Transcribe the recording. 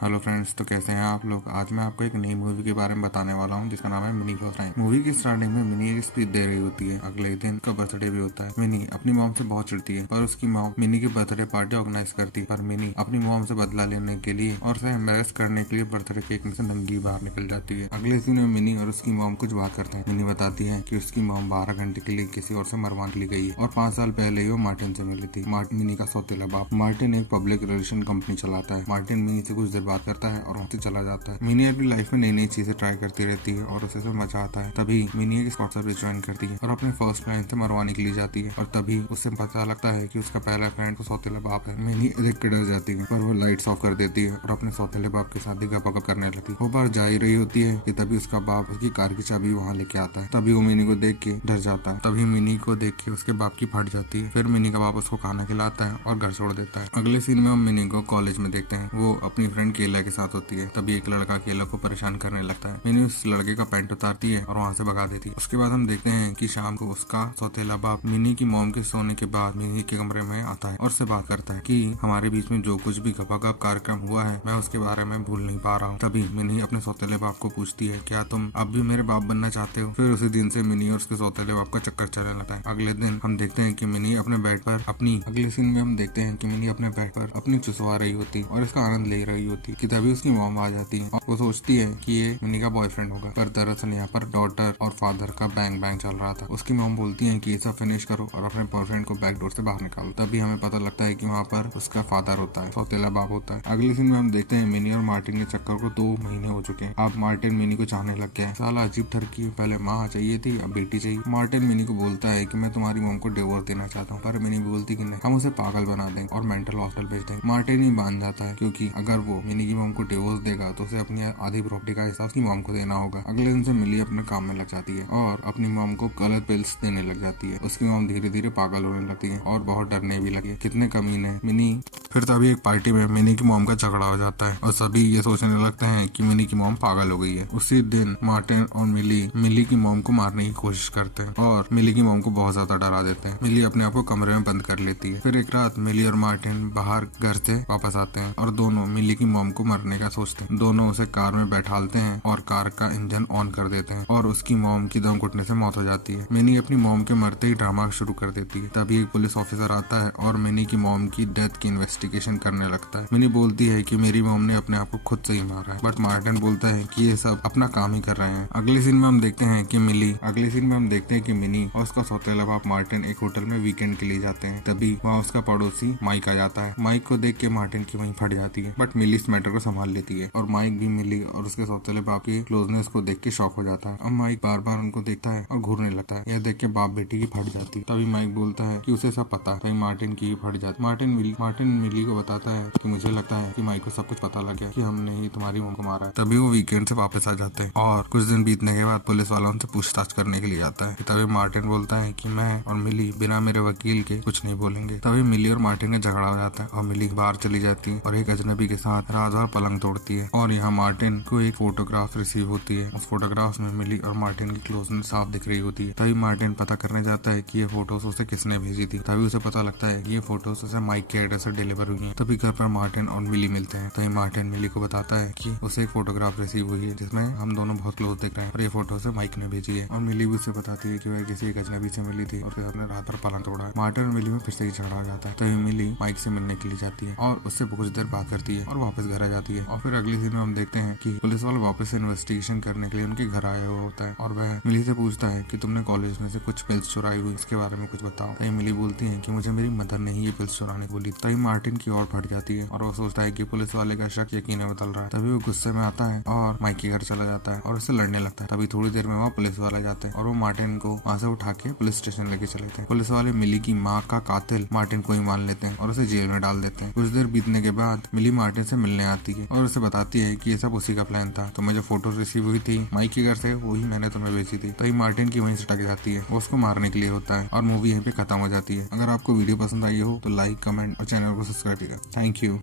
Hello friends, तो कैसे हैं आप लोग। आज मैं आपको एक नई मूवी के बारे में बताने वाला हूं जिसका नाम है मिनी का फ्रेंड। मूवी की स्टार्टिंग में मिनी एक स्पीच दे रही होती है। अगले दिन का बर्थडे भी होता है। मिनी अपनी मॉम से बहुत चिढ़ती है, पर उसकी मॉम मिनी की बर्थडे पार्टी ऑर्गेनाइज करती है। पर मिनी अपनी मॉम से बदला लेने के लिए और उसे एम्बेरस करने के लिए बर्थडे केक में से नंगी बाहर निकल जाती है। अगले दिन में मिनी और उसकी मॉम कुछ बात करते हैं। मिनी बताती है कि उसकी मॉम 12 घंटे के लिए किसी और से मरवाने के लिए गई है और 5 साल पहले ही वो मार्टिन से मिली थी। मिनी का सौतेला बाप। मार्टिन एक पब्लिक रिलेशन कंपनी चलाता है। मार्टिन मिनी से कुछ देर बात करता है और वहाँ से चला जाता है। मिनी अपनी लाइफ में नई नई चीजें ट्राई करती रहती है और उसे सब मजा आता है। तभी मिनी एक स्कॉट सर्विस ज्वाइन करती है और अपने फर्स्ट फ्रेंड से मरवाने के लिए जाती है। और तभी उसे पता लगता है कि उसका पहला फ्रेंड तो सौतेला बाप है। मिनी देख के डर जाती है, पर वो लाइट्स ऑफ कर देती है और अपने सौतेले बाप के साथ गपगप करने लगती है। वो बाहर जा ही रही होती है कि तभी उसका बाप उसकी कार की चाबी वहाँ लेके आता है। तभी वो मिनी को देख के डर जाता है। तभी मिनी को देख के उसके बाप की फट जाती है। फिर मिनी का बाप उसको खाना खिलाता है और घर छोड़ देता है। अगले सीन में हम मिनी को कॉलेज में देखते हैं। वो अपनी फ्रेंड केला के साथ होती है। तभी एक लड़का केला को परेशान करने लगता है। मिनी उस लड़के का पैंट उतारती है और वहाँ से भगा देती है। उसके बाद हम देखते हैं कि शाम को उसका सौतेला बाप मिनी की मॉम के सोने के बाद मिनी के कमरे में आता है और उससे बात करता है कि हमारे बीच में जो कुछ भी गपागप कार्यक्रम हुआ है मैं उसके बारे में भूल नहीं पा रहा हूँ। तभी मिनी अपने सौतेले बाप को पूछती है, क्या तुम अब भी मेरे बाप बनना चाहते हो। फिर उसी दिन से मिनी और उसके सौतेले बाप का चक्कर चलने लगता है। अगले दिन हम देखते हैं कि मिनी अपने बेड पर अगले सीन में हम देखते हैं कि मिनी अपने बेड पर अपनी चुसवा रही होती और इसका आनंद ले रही होती कि तभी उसकी मॉम आ जाती है और वो सोचती है कि ये मिनी का बॉयफ्रेंड होगा, पर दरअसल यहाँ पर डॉटर और फादर का बैंग बैंग चल रहा था। उसकी मॉम बोलती है कि ये सब फिनिश करो और अपने बॉयफ्रेंड को बैक डोर से बाहर निकालो। तभी हमें पता लगता है कि वहाँ पर उसका फादर होता है, सौतेला बाप होता है। अगले सीन में हम देखते हैं मिनी और मार्टिन के चक्कर को 2 महीने हो चुके हैं। अब मार्टिन मिनी को चाहने लग गया है। साला अजीब ठरकी, पहले माँ चाहिए थी अब बेटी चाहिए। मार्टिन मिनी को बोलता है कि मैं तुम्हारी मॉम को डिवोर्स देना चाहता हूँ, पर मिनी बोलती कि नहीं, हम उसे पागल बना देंगे और मेंटल हॉस्पिटल भेज देंगे। मार्टिन ही मान जाता है क्योंकि अगर वो मिनी की मॉम को डिवोर्स देगा तो उसे अपनी आधी प्रॉपर्टी का हिसाब उसकी मॉम को देना होगा। अगले दिन से मिली अपने काम में लग जाती है और अपनी मॉम को गलत पिल्स देने लग जाती है। उसकी मॉम धीरे धीरे पागल होने लगती है और बहुत डरने भी लगी, कितने कमीने मिनी। फिर तभी एक पार्टी में मिनी की मॉम का झगड़ा हो जाता है और सभी ये सोचने लगते हैं कि मिनी की मॉम पागल हो गई है। उसी दिन मार्टिन और मिली की मॉम को मारने की कोशिश करते हैं और मिली की मॉम को बहुत ज्यादा डरा देते हैं। मिली अपने आप को कमरे में बंद कर लेती है। फिर एक रात मिली और मार्टिन बाहर घर से वापस आते हैं और दोनों मिली की मॉम को मरने का सोचते हैं। दोनों उसे कार में बैठालते हैं और कार का इंजन ऑन कर देते हैं और उसकी मॉम की दम घुटने से मौत हो जाती है। मिनी अपनी मॉम के मरते ही ड्रामा शुरू कर देती है। तभी एक पुलिस ऑफिसर आता है और मिनी की मॉम की डेथ की इन्वेस्टिगेशन करने लगता है। मिनी बोलती है कि मेरी मॉम ने अपने आप को खुद से ही मारा है, बट मार्टिन बोलता है कि ये सब अपना काम ही कर रहे हैं। अगले सीन में हम देखते हैं कि मिनी और उसका सौतेला बाप मार्टिन एक होटल में वीकेंड के लिए जाते हैं। तभी वहाँ उसका पड़ोसी माइक आ जाता है। माइक को देख के मार्टिन की वहीं फट जाती है, बट मिली इस मैटर को संभाल लेती है और माइक भी मिली और उसके सौतेले बाप की क्लोजनेस को देख के शॉक हो जाता है। अब माइक बार बार उनको देखता है और घूरने लगता है। यह देख के बाप बेटी की फट जाती है। तभी माइक बोलता है कि उसे सब पता है। तभी मार्टिन की फट जाती। मार्टिन मिली को बताता है कि मुझे लगता है कि माइक को सब कुछ पता लग गया कि हमने ही तुम्हारी मॉम को मारा है। तभी वो वीकेंड से वापस आ जाते हैं और कुछ दिन बीतने के बाद पुलिस वाला उनसे पूछताछ करने के लिए आता है। तभी मार्टिन बोलता है कि मैं और मिली बिना मेरे वकील के कुछ नहीं बोलेंगे। तभी मिली और मार्टिन का झगड़ा हो जाता है और मिली बाहर चली जाती है और एक अजनबी के साथ रात भर पलंग तोड़ती है। और यहाँ मार्टिन को एक फोटोग्राफ रिसीव होती है। उस फोटोग्राफ में मिली और मार्टिन की क्लोजनेस साफ दिख रही होती है। तभी मार्टिन पता करने जाता है कि ये फोटोज उसे किसने भेजी थी। तभी उसे पता लगता है कि ये फोटोज उसे माइक के एड्रेस से डिलीवर हुई है। तभी घर पर मार्टिन और मिली मिलते हैं। तभी मार्टिन मिली को बताता है कि उसे एक फोटोग्राफ रिसीव हुई है जिसमें हम दोनों बहुत क्लोज दिख रहे हैं और ये फोटो से माइक ने भेजी है। और मिली भी उससे बताती है कि वह किसी एक अजनबी से मिली थी और उसके साथ रात भर पलंग तोड़ा है। मार्टिन और मिली में फिर से ही झगड़ा हो जाता है। तभी मिली माइक से मिलने के लिए जाती है और उससे कुछ देर बात करती है और वापस घर आ जाती है। और फिर अगले दिन में हम देखते हैं कि पुलिस वाले वापस इन्वेस्टिगेशन करने के लिए उनके घर आया हुआ होता है और वह मिली से पूछता है कि तुमने कॉलेज में से कुछ पिल्स चुराई हुई, इसके बारे में कुछ बताओ। तभी मिली बोलती है कि मुझे मेरी मदर ने ही ये पिल्स चुराने को बोली। तभी मार्टिन की और फट जाती है और वो सोचता है कि पुलिस वाले का शक यकीन बदल रहा है। तभी वो गुस्से में आता है और माइक के घर चला जाता है और उससे लड़ने लगता है। तभी थोड़ी देर में वहाँ पुलिस वाले जाते हैं और वो मार्टिन को वहाँ से उठा के पुलिस स्टेशन लेके चले थे। पुलिस वाले मिली की माँ का कातिल मार्टिन को ही मान लेते हैं और उसे जेल में डाल देते हैं। कुछ देर बीतने के बाद मिली मार्टिन से मिलने आती है और उसे बताती है कि ये सब उसी का प्लान था। तुम्हें जो फोटो रिसीव हुई थी माइक के घर से वही मैंने तुम्हें भेजी थी। तभी मार्टिन की वहीं से टक जाती है। वो उसको मारने के लिए होता है और मूवी यहीं पे खत्म हो जाती है। अगर आपको वीडियो पसंद आई हो तो लाइक, कमेंट और चैनल को सब्सक्राइब कीजिएगा। Thank you.